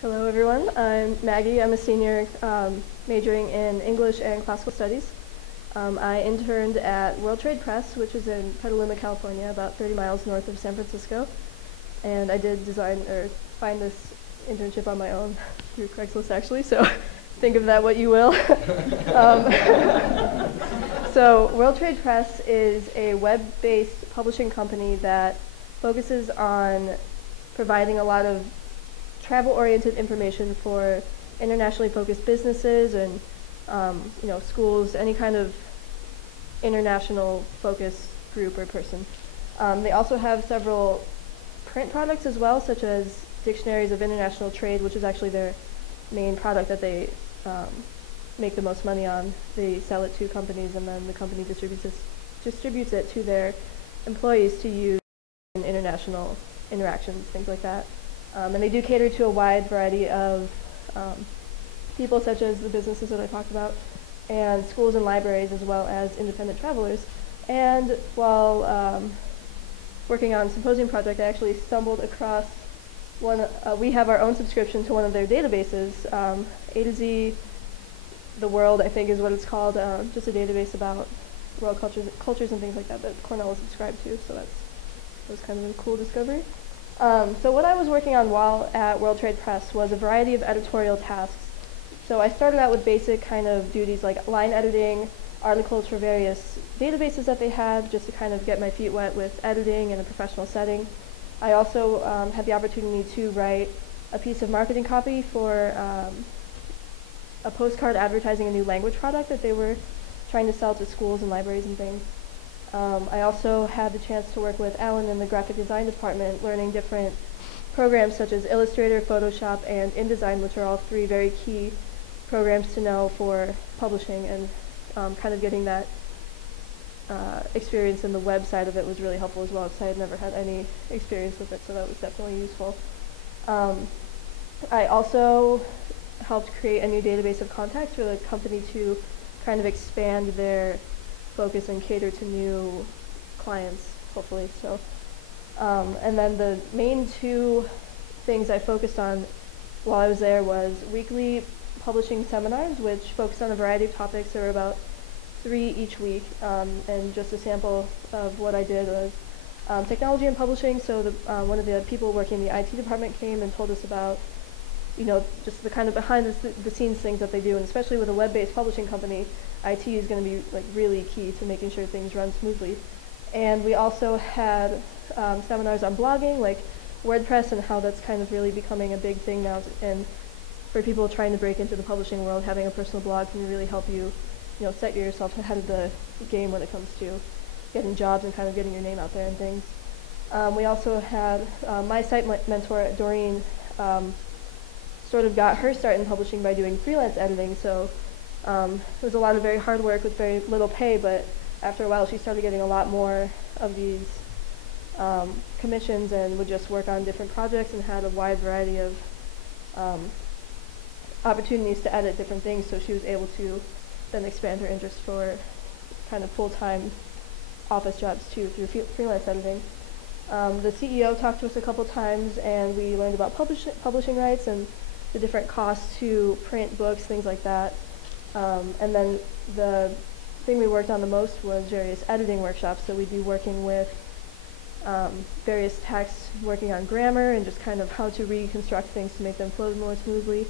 Hello everyone, I'm Maggie. I'm a senior majoring in English and Classical Studies. I interned at World Trade Press, which is in Petaluma, California, about 30 miles north of San Francisco. And I did find this internship on my own through Craigslist actually, so think of that what you will. So World Trade Press is a web-based publishing company that focuses on providing a lot of travel-oriented information for internationally focused businesses and schools, any kind of international focus group or person. They also have several print products as well, such as dictionaries of international trade, which is actually their main product that they make the most money on. They sell it to companies, and then the company distributes it to their employees to use in international interactions, things like that. And they do cater to a wide variety of people, such as the businesses that I talked about, and schools and libraries, as well as independent travelers. And while working on a symposium project, I actually stumbled across we have our own subscription to one of their databases, A to Z, the World, I think is what it's called, just a database about world cultures and things like that Cornell is subscribed to, so that was kind of a cool discovery. So what I was working on while at World Trade Press was a variety of editorial tasks. So I started out with basic kind of duties like line editing, articles for various databases that they had, just to kind of get my feet wet with editing in a professional setting. I also had the opportunity to write a piece of marketing copy for a postcard advertising a new language product that they were trying to sell to schools and libraries and things. I also had the chance to work with Alan in the graphic design department, learning different programs such as Illustrator, Photoshop, and InDesign, which are all three very key programs to know for publishing, and kind of getting that experience in the web side of it was really helpful as well, because I had never had any experience with it, so that was definitely useful. I also helped create a new database of contacts for the company to kind of expand their focus and cater to new clients, hopefully. So, and then the main two things I focused on while I was there was weekly publishing seminars, which focused on a variety of topics. There were about 3 each week, and just a sample of what I did was technology and publishing. So one of the people working in the IT department came and told us about just the kind of behind the scenes things that they do, and especially with a web-based publishing company, IT is going to be really key to making sure things run smoothly. And we also had seminars on blogging, like WordPress, and how that's kind of really becoming a big thing now. And for people trying to break into the publishing world, having a personal blog can really help you, set yourself ahead of the game when it comes to getting jobs and kind of getting your name out there and things. We also had my site mentor, Doreen, sort of got her start in publishing by doing freelance editing. So it was a lot of very hard work with very little pay, but after a while she started getting a lot more of these commissions and would just work on different projects and had a wide variety of opportunities to edit different things, so she was able to then expand her interest for kind of full-time office jobs too through freelance editing. The CEO talked to us a couple times, and we learned about publishing rights and the different costs to print books, things like that. And then the thing we worked on the most was various editing workshops. So we'd be working with various texts, working on grammar and just kind of how to reconstruct things to make them flow more smoothly.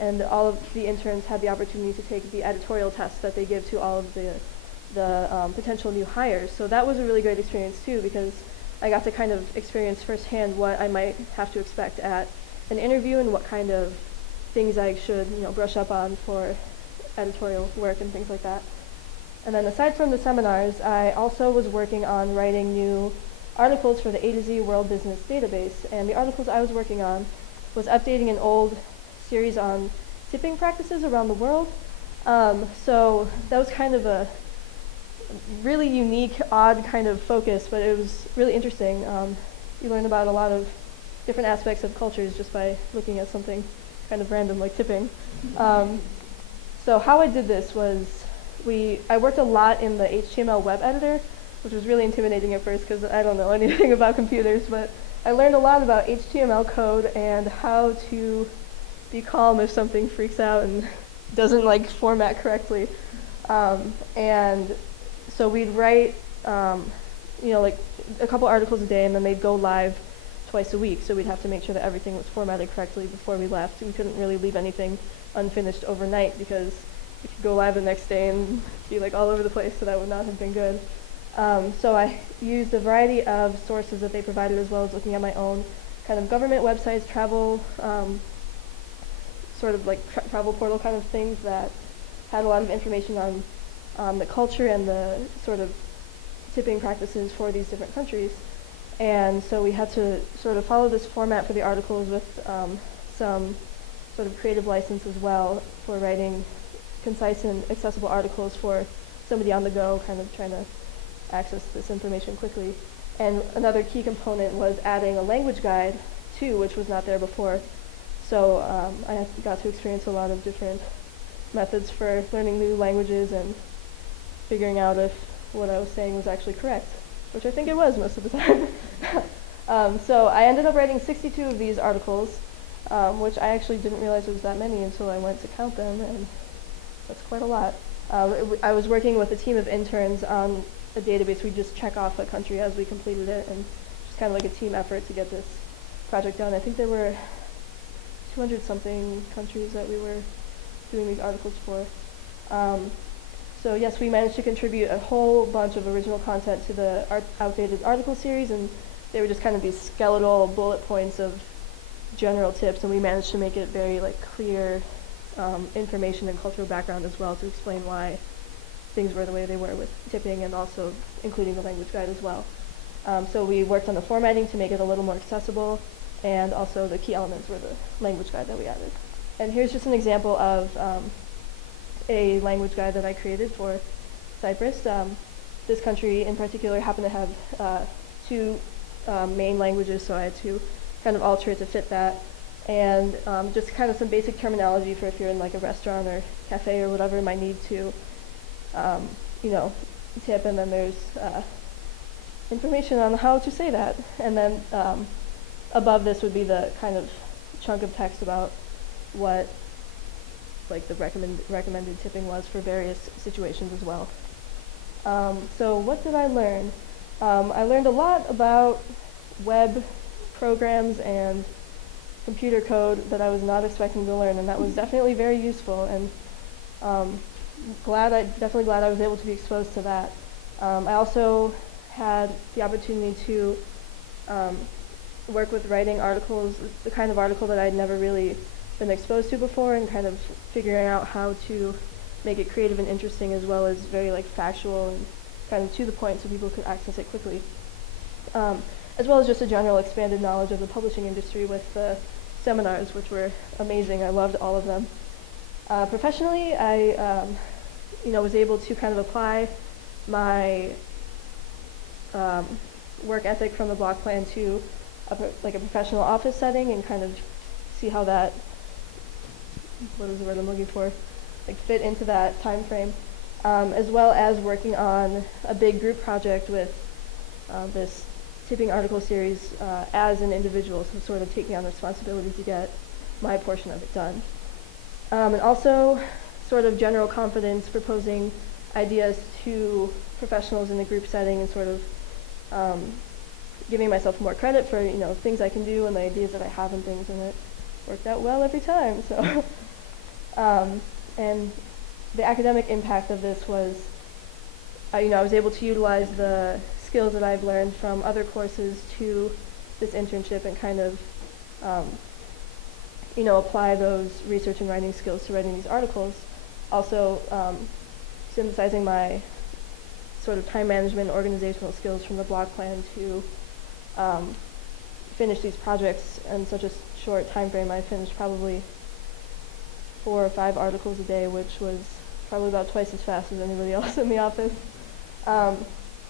And all of the interns had the opportunity to take the editorial tests that they give to all of the potential new hires. So that was a really great experience too, because I got to kind of experience firsthand what I might have to expect at an interview and what kind of things I should brush up on for editorial work and things like that. And then aside from the seminars, I also was working on writing new articles for the A to Z World Business Database. And the articles I was working on was updating an old series on tipping practices around the world. So that was kind of a really unique, odd kind of focus, but it was really interesting. You learn about a lot of different aspects of cultures just by looking at something kind of random like tipping. So how I did this was I worked a lot in the HTML web editor, which was really intimidating at first because I don't know anything about computers, but I learned a lot about HTML code and how to be calm if something freaks out and doesn't like format correctly. And so we'd write, like a couple articles a day, and then they'd go live twice a week. So we'd have to make sure that everything was formatted correctly before we left. We couldn't really leave anything unfinished overnight because we could go live the next day and be like all over the place, so that would not have been good. So I used a variety of sources that they provided, as well as looking at my own kind of government websites, travel, sort of like travel portal kind of things that had a lot of information on the culture and the sort of tipping practices for these different countries. And so we had to sort of follow this format for the articles with some sort of creative license as well for writing concise and accessible articles for somebody on the go, kind of trying to access this information quickly. And another key component was adding a language guide too, which was not there before. So I got to experience a lot of different methods for learning new languages and figuring out if what I was saying was actually correct, which I think it was most of the time. So I ended up writing 62 of these articles, which I actually didn't realize was that many until I went to count them, and that's quite a lot. I was working with a team of interns on a database. We just check off a country as we completed it, and just kind of like a team effort to get this project done. I think there were 200-something countries that we were doing these articles for. So yes, we managed to contribute a whole bunch of original content to the outdated article series, and they were just kind of these skeletal bullet points of general tips, and we managed to make it very like clear information and cultural background as well to explain why things were the way they were with tipping, and also including the language guide as well. So we worked on the formatting to make it a little more accessible, and also the key elements were the language guide that we added. And here's just an example of a language guide that I created for Cyprus. This country in particular happened to have two main languages, so I had to kind of alter it to fit that. And just kind of some basic terminology for if you're in like a restaurant or cafe or whatever, might need to, tip, and then there's information on how to say that. And then above this would be the kind of chunk of text about what like the recommended tipping was for various situations as well. So what did I learn? I learned a lot about web programs and computer code that I was not expecting to learn, and that was definitely very useful, and definitely glad I was able to be exposed to that. I also had the opportunity to work with writing articles, the kind of article that I'd never really been exposed to before, and kind of figuring out how to make it creative and interesting, as well as very like factual and kind of to the point so people could access it quickly. As well as just a general expanded knowledge of the publishing industry with the seminars, which were amazing. I loved all of them. Professionally, I was able to kind of apply my work ethic from the block plan to a professional office setting, and kind of see how that, what is the word I'm looking for, like fit into that time frame, as well as working on a big group project with this tipping article series as an individual, so sort of taking on the responsibility to get my portion of it done. And also sort of general confidence, proposing ideas to professionals in the group setting, and sort of giving myself more credit for things I can do and the ideas that I have and things, and it worked out well every time. So, and the academic impact of this was, I was able to utilize the skills that I've learned from other courses to this internship, and kind of apply those research and writing skills to writing these articles. Also synthesizing my sort of time management and organizational skills from the block plan to finish these projects in such a short time frame. I finished probably 4 or 5 articles a day, which was probably about twice as fast as anybody else in the office.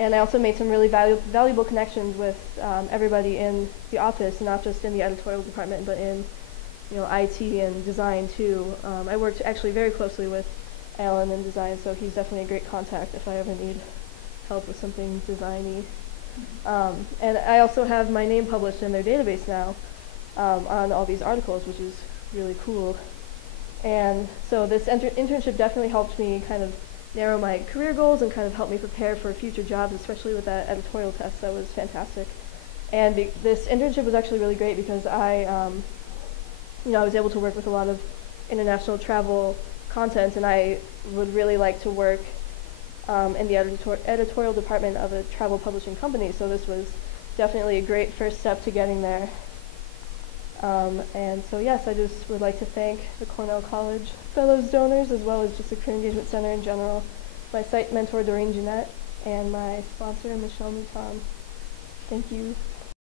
And I also made some really valuable connections with everybody in the office, not just in the editorial department, but in IT and design too. I worked actually very closely with Alan in design, so he's definitely a great contact if I ever need help with something designy. And I also have my name published in their database now on all these articles, which is really cool. And so this internship definitely helped me kind of narrow my career goals and kind of help me prepare for future jobs, especially with that editorial test. That was fantastic. And this internship was actually really great because I was able to work with a lot of international travel content, and I would really like to work in the editorial department of a travel publishing company. So this was definitely a great first step to getting there. And so yes, I just would like to thank the Cornell College Fellows donors, as well as just the Career Engagement Center in general, my site mentor Doreen Jeanette, and my sponsor Michelle Mouton. Thank you.